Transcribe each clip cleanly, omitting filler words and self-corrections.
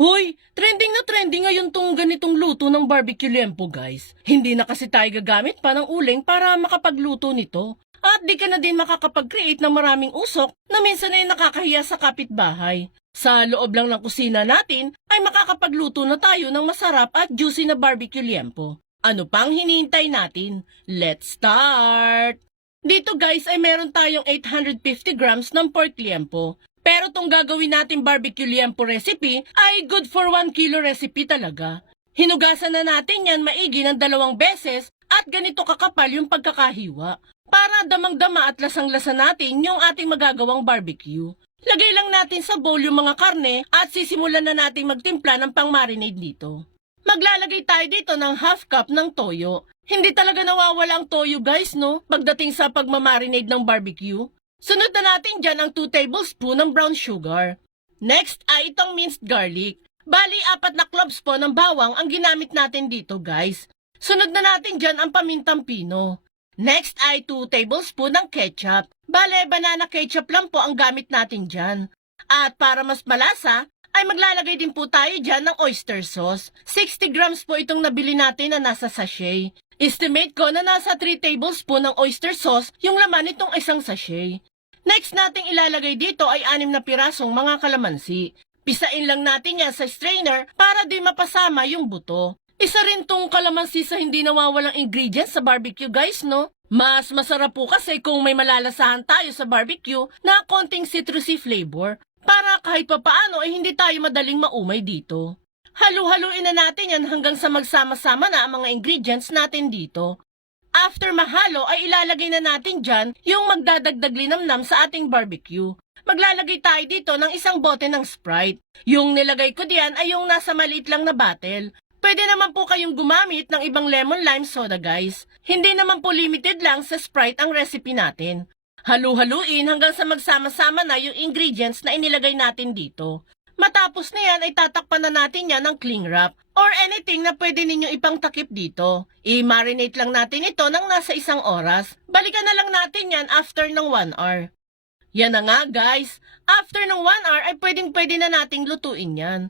Hoy, trending na trending ngayon tong ganitong luto ng barbecue liempo guys. Hindi na kasi tayo gagamit pa ng uling para makapagluto nito. At di ka na din makakapag-create ng maraming usok na minsan ay nakakahiya sa kapitbahay. Sa loob lang ng kusina natin ay makakapagluto na tayo ng masarap at juicy na barbecue liempo. Ano pang hinihintay natin? Let's start! Dito guys ay meron tayong 850 grams ng pork liempo. Pero tong gagawin natin barbecue liempo recipe ay good for 1 kilo recipe talaga. Hinugasan na natin yan maigi ng 2 beses at ganito kakapal yung pagkakahiwa para damang-dama at lasang-lasa natin yung ating magagawang barbecue. Lagay lang natin sa bowl yung mga karne at sisimulan na natin magtimpla ng pang-marinade dito. Maglalagay tayo dito ng half cup ng toyo. Hindi talaga nawawala ang toyo guys no pagdating sa pagmamarinade ng barbecue. Sunod na natin dyan ang 2 tablespoon ng brown sugar. Next ay itong minced garlic. Bali, 4 na cloves po ng bawang ang ginamit natin dito guys. Sunod na natin dyan ang pamintang pino. Next ay 2 tablespoon ng ketchup. Bale, banana ketchup lang po ang gamit natin dyan. At para mas malasa, ay maglalagay din po tayo dyan ng oyster sauce. 60 grams po itong nabili natin na nasa sachet. Estimate ko na nasa 3 tablespoon ng oyster sauce yung laman nitong isang sachet. Next nating ilalagay dito ay 6 na pirasong mga kalamansi. Pisain lang natin yan sa strainer para di mapasama yung buto. Isa rin tong kalamansi sa hindi nawawalang ingredients sa barbecue guys no? Mas masarap po kasi kung may malalasahan tayo sa barbecue na konting citrusy flavor para kahit papaano ay hindi tayo madaling maumay dito. Halu-haluin na natin yan hanggang sa magsama-sama na ang mga ingredients natin dito. After mahalo ay ilalagay na natin dyan yung magdadagdag linamnam sa ating barbecue. Maglalagay tayo dito ng isang bote ng Sprite. Yung nilagay ko diyan ay yung nasa maliit lang na bottle. Pwede naman po kayong gumamit ng ibang lemon lime soda guys. Hindi naman po limited lang sa Sprite ang recipe natin. Halu-haluin hanggang sa magsama-sama na yung ingredients na inilagay natin dito. Matapos na yan ay tatakpan na natin yan ng cling wrap or anything na pwede ninyo ipang takip dito. I-marinate lang natin ito ng nasa 1 oras. Balikan na lang natin yan after ng 1 hour. Yan na nga guys, after ng 1 hour ay pwedeng-pwede na nating lutuin yan.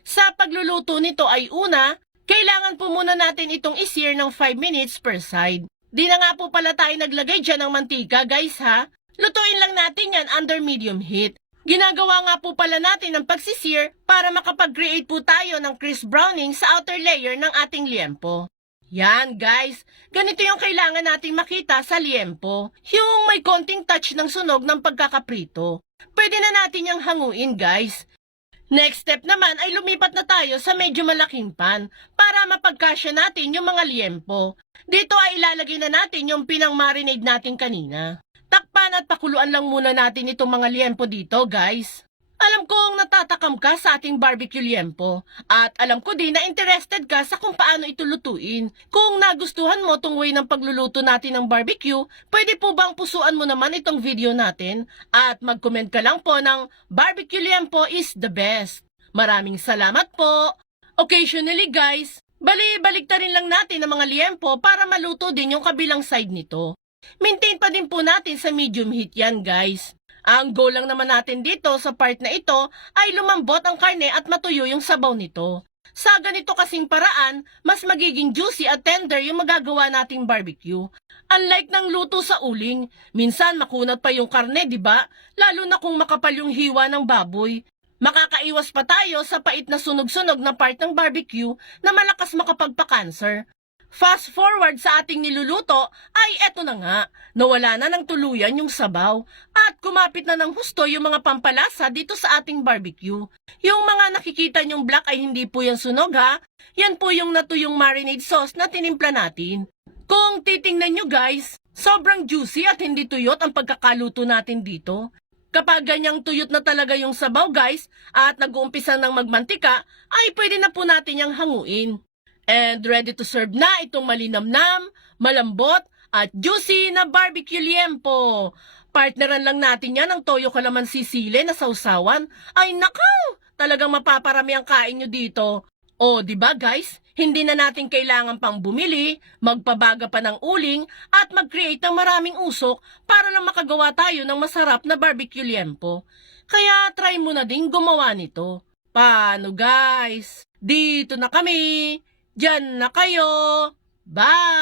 Sa pagluluto nito ay una, kailangan po muna natin itong i-sear ng 5 minutes per side. Di na nga po pala tayo naglagay dyan ng mantika guys ha. Lutuin lang natin yan under medium heat. Ginagawa nga po pala natin ang pagsisir para makapag-create po tayo ng crisp browning sa outer layer ng ating liempo. Yan guys, ganito yung kailangan nating makita sa liempo. Yung may konting touch ng sunog ng pagkakaprito. Pwede na natin yung hanguin guys. Next step naman ay lumipat na tayo sa medyo malaking pan para mapagkasya natin yung mga liempo. Dito ay ilalagay na natin yung pinang-marinade natin kanina. Takpan at pakuluan lang muna natin itong mga liempo dito, guys. Alam kong natatakam ka sa ating barbecue liempo. At alam ko din na interested ka sa kung paano ito lutuin. Kung nagustuhan mo tong way ng pagluluto natin ng barbecue, pwede po bang pusuan mo naman itong video natin? At mag-comment ka lang po ng barbecue liempo is the best. Maraming salamat po. Occasionally, guys, balik-rin lang natin ang mga liempo para maluto din yung kabilang side nito. Maintain pa din po natin sa medium heat yan guys. Ang goal lang naman natin dito sa part na ito ay lumambot ang karne at matuyo yung sabaw nito. Sa ganito kasing paraan, mas magiging juicy at tender yung magagawa nating barbecue. Unlike ng luto sa uling, minsan makunat pa yung karne, di ba? Lalo na kung makapal yung hiwa ng baboy. Makakaiwas pa tayo sa pait na sunog-sunog na part ng barbecue na malakas makapagpa-cancer. Fast forward sa ating niluluto ay eto na nga, nawala na ng tuluyan yung sabaw at kumapit na ng husto yung mga pampalasa dito sa ating barbecue. Yung mga nakikita nyong black ay hindi po yan sunog ha, yan po yung natuyong marinade sauce na tinimpla natin. Kung titingnan nyo guys, sobrang juicy at hindi tuyot ang pagkakaluto natin dito. Kapag ganyang tuyot na talaga yung sabaw guys at nag-uumpisa ng magmantika ay pwede na po natin yung hanguin. And ready to serve na itong malinamnam, malambot, at juicy na barbecue liempo. Partneran lang natin yan ng toyo kalamansi sile na sausawan. Ay nakaw! Talagang mapaparami ang kain nyo dito. O, di ba guys? Hindi na natin kailangan pang bumili, magpabaga pa ng uling, at mag-create ng maraming usok para lang makagawa tayo ng masarap na barbecue liempo. Kaya try mo na din gumawa nito. Paano guys? Dito na kami. Diyan na kayo. Bye!